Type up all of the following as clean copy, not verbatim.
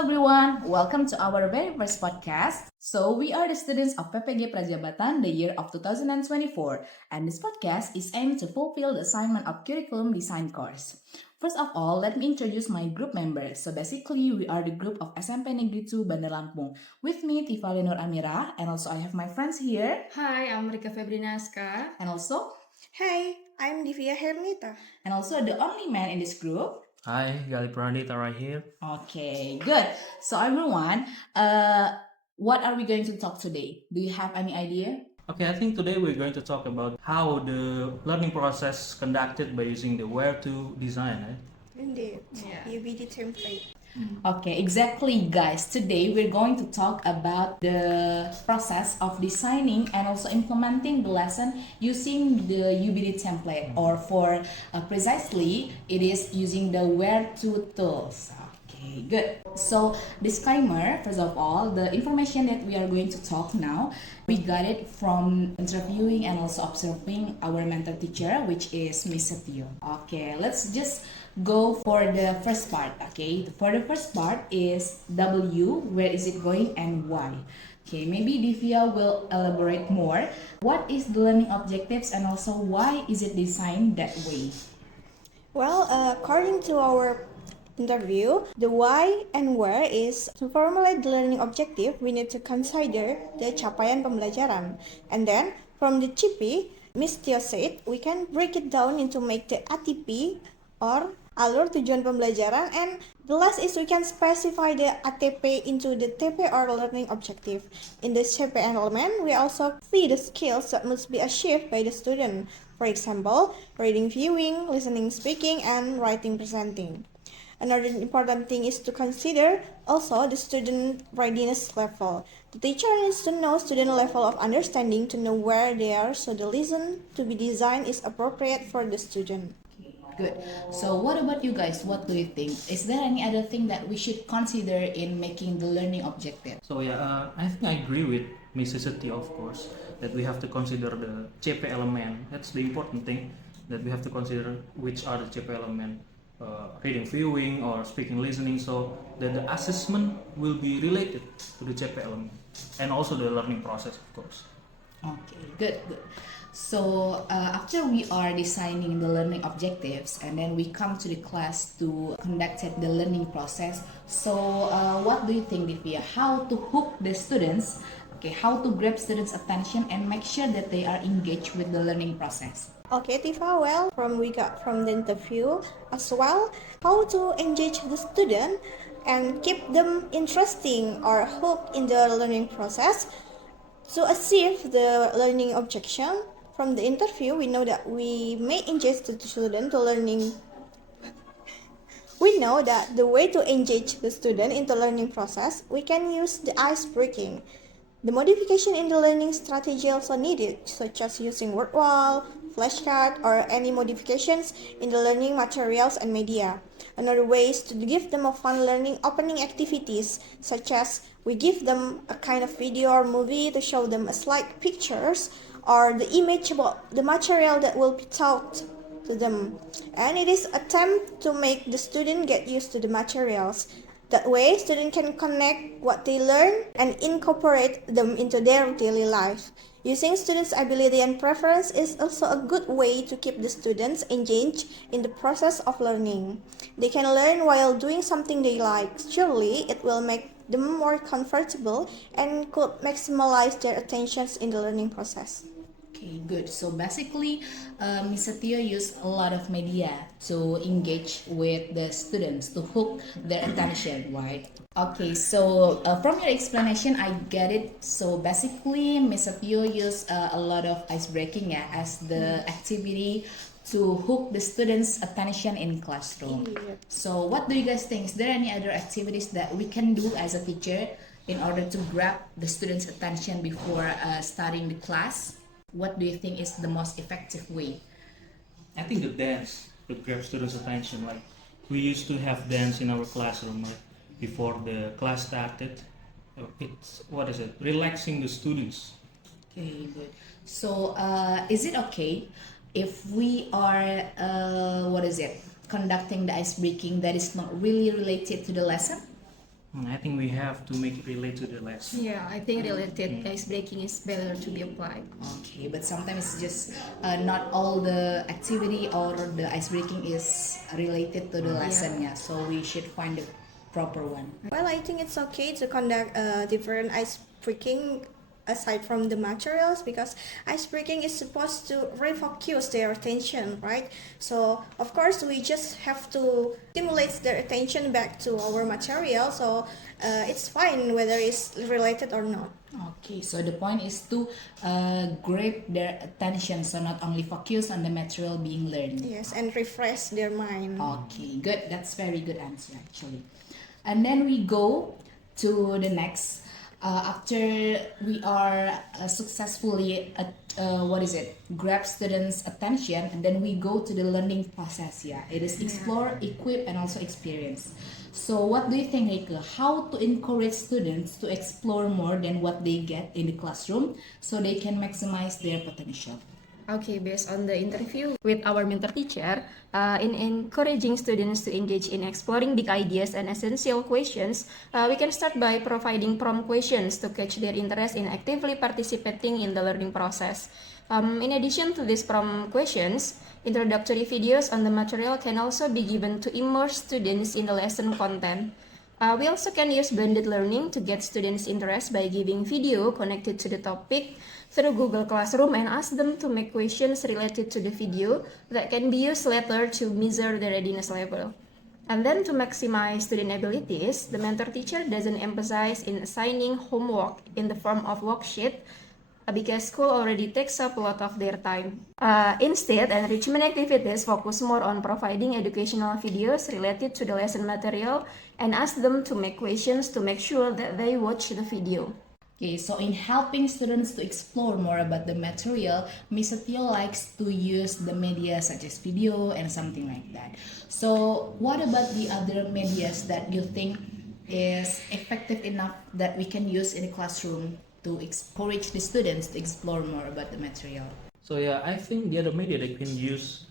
everyone, welcome to our very first podcast. So we are the students of PPG Prajabatan the year of 2024, and this podcast is aimed to fulfill the assignment of curriculum design course. First of all, let me introduce my group members. So basically, we are the group of SMP Negeri 2 Bandar Lampung. With me, Tifalia Nur Amira, and also I have my friends here. Hi, I'm Rike Febrina, Aska. And also, Hi, I'm Divia Khairunita. and also the only man in this group. Hi, Galih Pranandita right here. Okay, good. So everyone, what are we going to talk today? Do you have any idea? Okay, I think today we're going to talk about how the learning process conducted by using the where to design, right? Indeed, Yeah. UBD template. Okay, exactly, guys. Today we're going to talk about the process of designing and also implementing the lesson using the UBD template, or for precisely, it is using the where to tools. Okay, good. So, disclaimer, first of all, the information that we are going to talk now, we got it from interviewing and also observing our mentor teacher, which is Miss Setio. Okay, let's just go for the first part. Okay, for the first part is W, where is it going and why. Okay, maybe Divya will elaborate more. What is the learning objectives and also why is it designed that way? Well, according to our interview, the why and where is to formulate the learning objective, we need to consider the capaian pembelajaran. And then from the CP, Miss Tio said we can break it down into make the ATP or alur tujuan pembelajaran, and the last is we can specify the ATP into the TP or learning objective. In the CP element, we also see the skills that must be achieved by the student. For example, reading, viewing, listening, speaking, and writing, presenting. Another important thing is to consider also the student readiness level. The teacher needs to know student level of understanding to know where they are, so the lesson to be designed is appropriate for the student. Good. So what about you guys? What do you think? Is there any other thing that we should consider in making the learning objective? So yeah, I think I agree with Mrs. Setio, of course, that we have to consider the CP element. That's the important thing, that we have to consider which are the CP element. Reading, viewing, or speaking, listening, so that the assessment will be related to the CP element and also the learning process, of course. Okay, good, good. So after we are designing the learning objectives and then we come to the class to conduct the learning process. So what do you think, Divya? How to hook the students? Okay, how to grab students' attention and make sure that they are engaged with the learning process? Okay, Tifa, well, we got from the interview as well, how to engage the student and keep them interesting or hooked in the learning process. To achieve the learning objection, from the interview, we know that we may engage the student to learning. We know that the way to engage the student into learning process, we can use the ice breaking. The modification in the learning strategy also needed, such as using word wall, flashcard, or any modifications in the learning materials and media. Another way is to give them a fun learning opening activities, such as we give them a kind of video or movie to show them a slide pictures or the image about the material that will be taught to them. And it is attempt to make the student get used to the materials. That way, students can connect what they learn and incorporate them into their daily life. Using students' ability and preference is also a good way to keep the students engaged in the process of learning. They can learn while doing something they like. Surely, it will make them more comfortable and could maximize their attentions in the learning process. Okay, good. So basically, Ms. Setio used a lot of media to engage with the students to hook their attention, right? Okay, so from your explanation, I get it. So basically, Ms. Setio used a lot of ice breaking as the activity to hook the students' attention in classroom. So what do you guys think? Is there any other activities that we can do as a teacher in order to grab the students' attention before starting the class? What do you think is the most effective way? I think the dance would grab students' attention. Like we used to have dance in our classroom, like before the class started. It's relaxing the students. Okay, good. So is it okay if we are conducting the ice breaking that is not really related to the lesson? I think we have to make it relate to the lesson. Yeah, I think related ice breaking is better to be applied. Okay, but sometimes it's just not all the activity or the ice breaking is related to the lesson, yeah. So we should find the proper one. Well, I think it's okay to conduct different ice breaking aside from the materials, because ice breaking is supposed to refocus their attention, right? So of course we just have to stimulate their attention back to our material, so it's fine whether it's related or not. Okay, so the point is to grab their attention, so not only focus on the material being learned. Yes, and refresh their mind. Okay, good. That's very good answer actually. And then we go to the next. After we are successfully grab students' attention, and then we go to the learning process. Yeah, it is explore, equip, and also experience. So what do you think, Rike? How to encourage students to explore more than what they get in the classroom, so they can maximize their potential? Okay, based on the interview with our mentor teacher, in encouraging students to engage in exploring big ideas and essential questions, we can start by providing prompt questions to catch their interest in actively participating in the learning process. In addition to these prompt questions, introductory videos on the material can also be given to immerse students in the lesson content. We also can use blended learning to get students' interest by giving video connected to the topic through Google Classroom and ask them to make questions related to the video that can be used later to measure the readiness level. And then to maximize student abilities, the mentor teacher doesn't emphasize in assigning homework in the form of worksheet because school already takes up a lot of their time. Instead, enrichment activities focus more on providing educational videos related to the lesson material and ask them to make questions to make sure that they watch the video. Okay, so in helping students to explore more about the material, Miss Setio likes to use the media such as video and something like that. So what about the other medias that you think is effective enough that we can use in the classroom to encourage the students to explore more about the material? So yeah, I think the other media that we can use,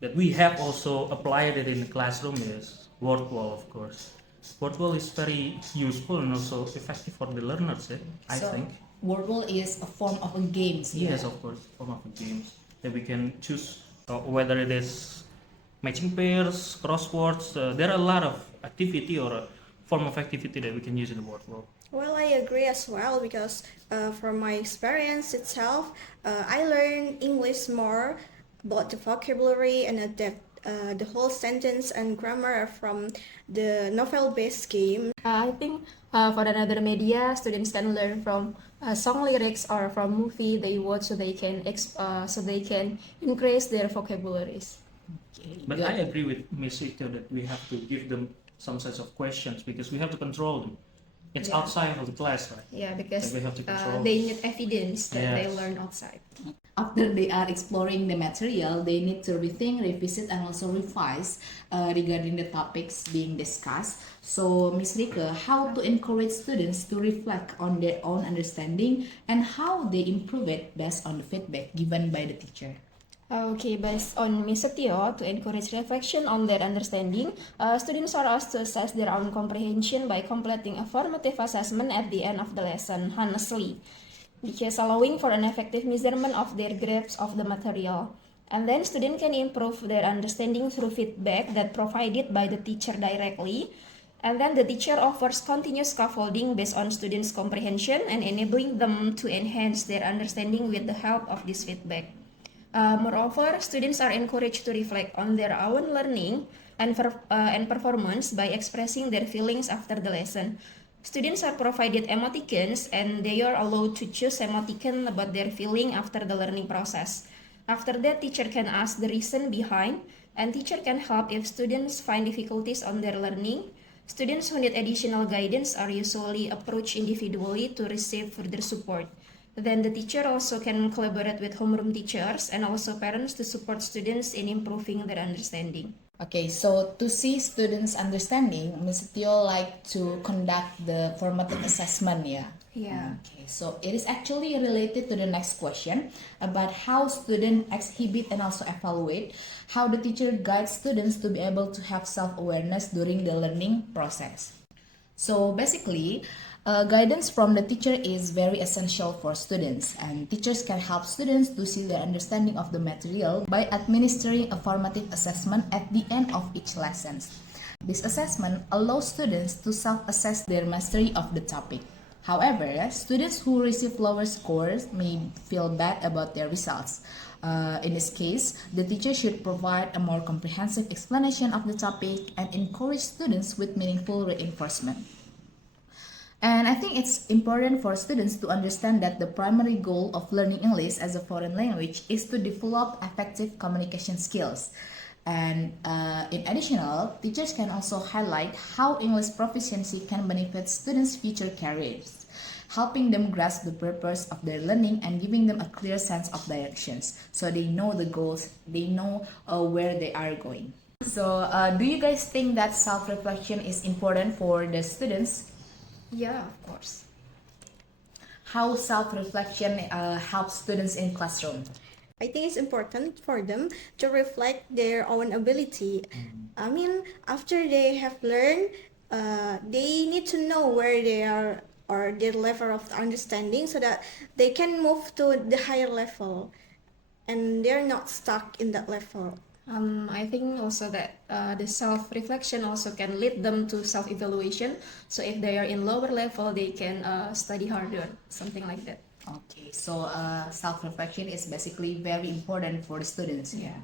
that we have also applied it in the classroom, is word wall, of course. Word wall is very useful and also effective for the learners, I think. Word wall is a form of a game. Yes, of course, form of a games that we can choose whether it is matching pairs, crosswords. There are a lot of activity or a form of activity that we can use in the word wall. Well, I agree as well, because from my experience itself, I learned English more about the vocabulary and adapt the whole sentence and grammar from the novel-based game. I think for another media, students can learn from song lyrics or from movie they watch, so they can increase their vocabularies. Okay, But good. I agree with Miss Ito that we have to give them some sets of questions because we have to control them. It's outside of the class, right? Yeah, because we have to control. they need evidence that they Yes. learn outside. After they are exploring the material, they need to rethink, revisit, and also revise regarding the topics being discussed. So, Ms. Rike, how to encourage students to reflect on their own understanding and how they improve it based on the feedback given by the teacher? Okay, based on Ms. Setio, to encourage reflection on their understanding, students are asked to assess their own comprehension by completing a formative assessment at the end of the lesson, honestly, because allowing for an effective measurement of their grasp of the material. And then students can improve their understanding through feedback that provided by the teacher directly. And then the teacher offers continuous scaffolding based on students' comprehension and enabling them to enhance their understanding with the help of this feedback. Moreover, students are encouraged to reflect on their own learning and performance by expressing their feelings after the lesson. Students are provided emoticons and they are allowed to choose emoticon about their feeling after the learning process. After that, teacher can ask the reason behind, and teacher can help if students find difficulties on their learning. Students who need additional guidance are usually approached individually to receive further support. Then the teacher also can collaborate with homeroom teachers and also parents to support students in improving their understanding. Okay, so to see students' understanding, Ms. Tio like to conduct the formative assessment, yeah? Yeah. Okay, so it is actually related to the next question about how students exhibit and also evaluate how the teacher guides students to be able to have self-awareness during the learning process. So basically, guidance from the teacher is very essential for students, and teachers can help students to see their understanding of the material by administering a formative assessment at the end of each lesson. This assessment allows students to self-assess their mastery of the topic. However, students who receive lower scores may feel bad about their results. In this case, the teacher should provide a more comprehensive explanation of the topic and encourage students with meaningful reinforcement. And I think it's important for students to understand that the primary goal of learning English as a foreign language is to develop effective communication skills. And in additional, teachers can also highlight how English proficiency can benefit students' future careers, helping them grasp the purpose of their learning and giving them a clear sense of directions, so they know the goals, they know where they are going. So do you guys think that self-reflection is important for the students? Yeah, of course. How self-reflection helps students in classroom? I think it's important for them to reflect their own ability. I mean, after they have learned, they need to know where they are or their level of understanding so that they can move to the higher level and they're not stuck in that level. I think also that the self-reflection also can lead them to self-evaluation. So if they are in lower level, they can study harder, something like that. Okay, so self-reflection is basically very important for the students. Yeah.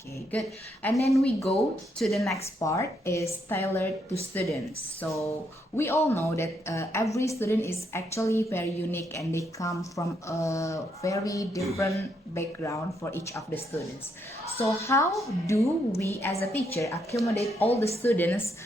Okay, good. And then we go to the next part is tailored to students. So we all know that every student is actually very unique and they come from a very different background for each of the students. So how do we as a teacher accommodate all the students'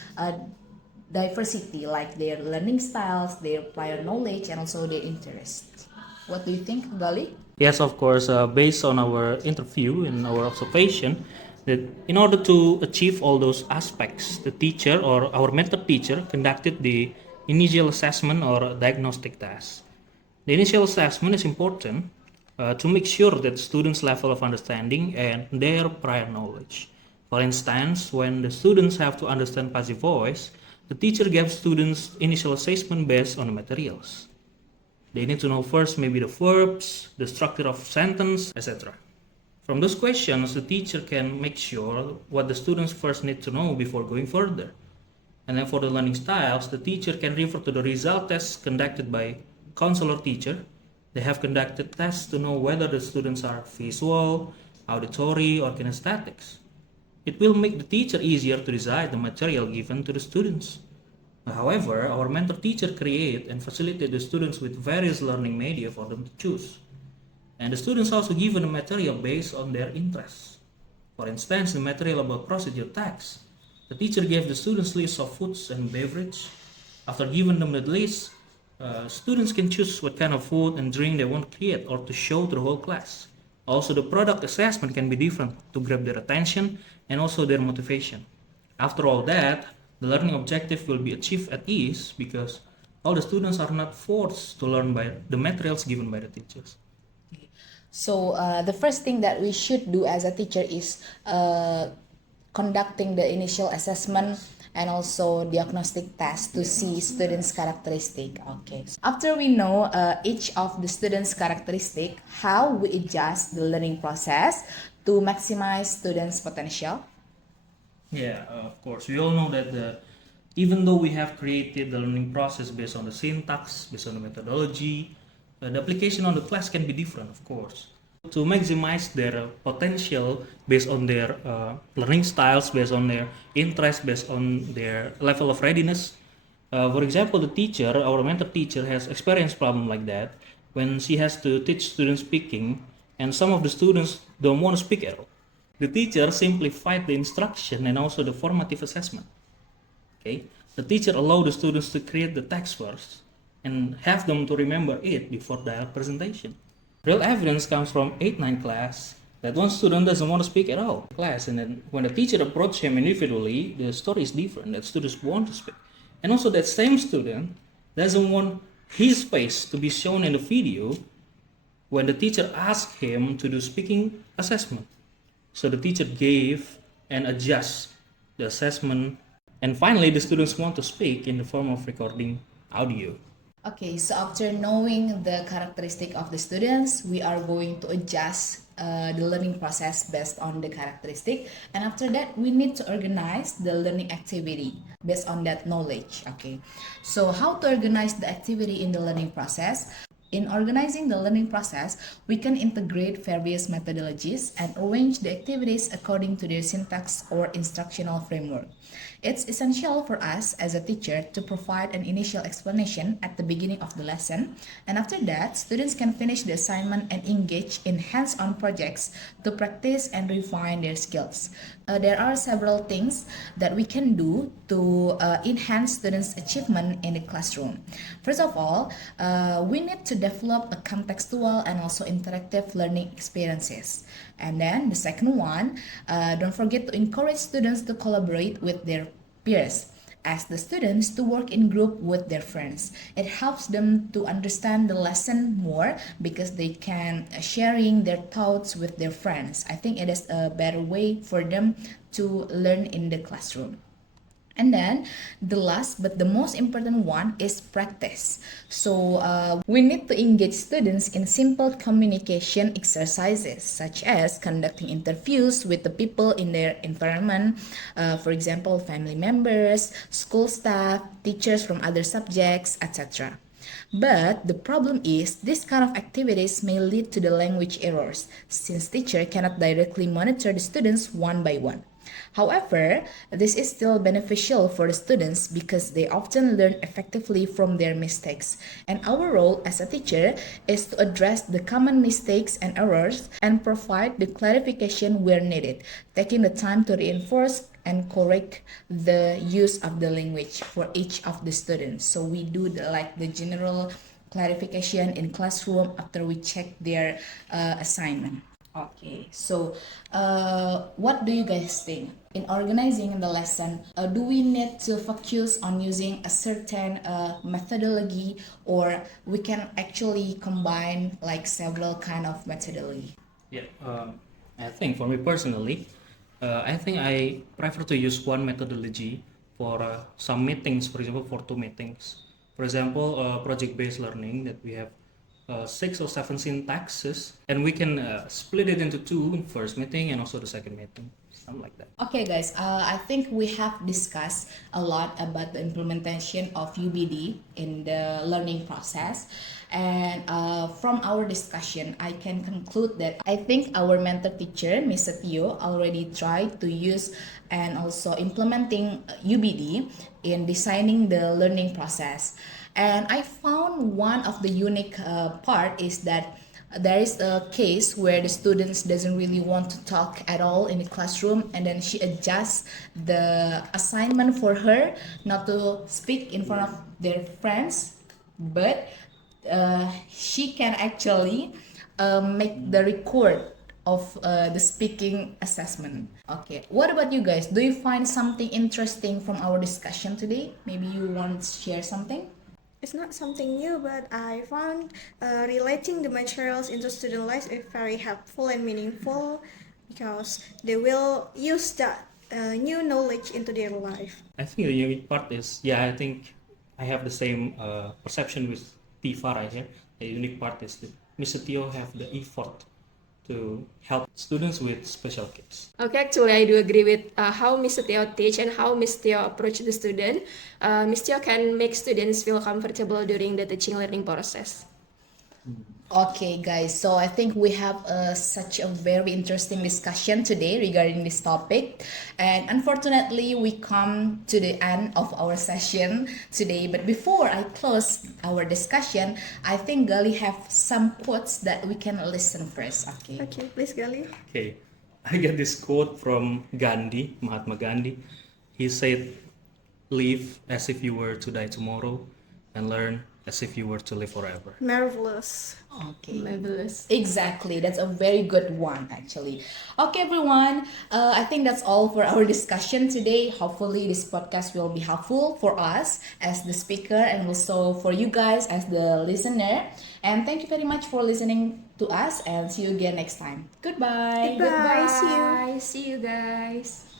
diversity, like their learning styles, their prior knowledge, and also their interests? What do you think, Galih? Yes, of course, based on our interview and our observation, that in order to achieve all those aspects, the teacher or our mentor teacher conducted the initial assessment or diagnostic test. The initial assessment is important to make sure that students' level of understanding and their prior knowledge. For instance, when the students have to understand passive voice, the teacher gives students initial assessment based on the materials. They need to know first maybe the verbs, the structure of sentence, etc. From those questions, the teacher can make sure what the students first need to know before going further. And then for the learning styles, the teacher can refer to the result tests conducted by counselor teacher. They have conducted tests to know whether the students are visual, auditory, or kinesthetics. It will make the teacher easier to decide the material given to the students. However, our mentor teacher create and facilitate the students with various learning media for them to choose. And the students also given the material based on their interests. For instance, the material about procedure tax. The teacher gave the students list of foods and beverage. After giving them the list, students can choose what kind of food and drink they want to create or to show to the whole class. Also, the product assessment can be different to grab their attention and also their motivation. After all that, the learning objective will be achieved at ease because all the students are not forced to learn by the materials given by the teachers. So the first thing that we should do as a teacher is conducting the initial assessment and also diagnostic test to see students' characteristic. Okay. So after we know each of the students' characteristic, how we adjust the learning process to maximize students' potential? Yeah, of course. We all know that even though we have created the learning process based on the syntax, based on the methodology, the application on the class can be different, of course. To maximize their potential based on their learning styles, based on their interests, based on their level of readiness. For example, the teacher, our mentor teacher, has experienced problem like that when she has to teach students speaking, and some of the students don't want to speak at all. The teacher simplified the instruction and also the formative assessment. Okay, the teacher allowed the students to create the text first and have them to remember it before the presentation. Real evidence comes from 8-9 class that one student doesn't want to speak at all in class, and then when the teacher approached him individually, the story is different. That students want to speak, and also that same student doesn't want his face to be shown in the video when the teacher asked him to do speaking assessment. So the teacher gave and adjust the assessment And finally, the students want to speak in the form of recording audio. Okay, so after knowing the characteristic of the students, we are going to adjust the learning process based on the characteristic, and after that we need to organize the learning activity based on that knowledge. Okay, so how to organize the activity in the learning process? In organizing the learning process, we can integrate various methodologies and arrange the activities according to their syntax or instructional framework. It's essential for us as a teacher to provide an initial explanation at the beginning of the lesson, and after that, students can finish the assignment and engage in hands-on projects to practice and refine their skills. There are several things that we can do to enhance students' achievement in the classroom. First of all, we need to develop a contextual and also interactive learning experiences. And then the second one, don't forget to encourage students to collaborate with their peers. Ask the students to work in group with their friends. It helps them to understand the lesson more because they can sharing their thoughts with their friends. I think it is a better way for them to learn in the classroom. And then the last but the most important one is practice. So we need to engage students in simple communication exercises such as conducting interviews with the people in their environment, for example, family members, school staff, teachers from other subjects, etc. But the problem is this kind of activities may lead to the language errors since teacher cannot directly monitor the students one by one. However, this is still beneficial for the students because they often learn effectively from their mistakes. And our role as a teacher is to address the common mistakes and errors and provide the clarification where needed, taking the time to reinforce and correct the use of the language for each of the students. So we do the general clarification in classroom after we check their assignment. Okay, so what do you guys think? In organizing the lesson, do we need to focus on using a certain methodology, or we can actually combine like several kind of methodology? Yeah, I think for me personally, I think I prefer to use one methodology for some meetings, for example, for two meetings. For example, project-based learning that we have 6 or 7 syntaxes, and we can split it into two, first meeting and also the second meeting, something like that. Okay, guys, I think we have discussed a lot about the implementation of UBD in the learning process. And from our discussion, I can conclude that I think our mentor teacher, Ms. Setio, already tried to use and also implementing UBD in designing the learning process. And I found one of the unique part is that there is a case where the students doesn't really want to talk at all in the classroom, and then she adjusts the assignment for her not to speak in front of their friends, but she can actually make the record of the speaking assessment. Okay, what about you guys? Do you find something interesting from our discussion today? Maybe you want to share something? It's not something new, but I found relating the materials into student lives is very helpful and meaningful because they will use that new knowledge into their life. I think the unique part is, I think I have the same perception with Tifa right here. The unique part is that Mr. Tio have the effort to help students with special kids. Okay, actually, I do agree with how Mr. Teo teach and how Mr. Teo approach the student. Mr. Teo can make students feel comfortable during the teaching learning process. Okay, guys, so I think we have such a very interesting discussion today regarding this topic, and unfortunately we come to the end of our session today. But before I close our discussion, I think Galih have some quotes that we can listen first. Okay. Okay, please, Galih. Okay, I get this quote from Gandhi, Mahatma Gandhi. He said, "Live as if you were to die tomorrow, and learn as if you were to live forever." Marvelous. Okay. Marvelous. Exactly, that's a very good one actually. Okay, everyone, I think that's all for our discussion today. Hopefully this podcast will be helpful for us as the speaker and also for you guys as the listener. And thank you very much for listening to us, and see you again next time. Goodbye. Goodbye. See you. Bye. See you guys.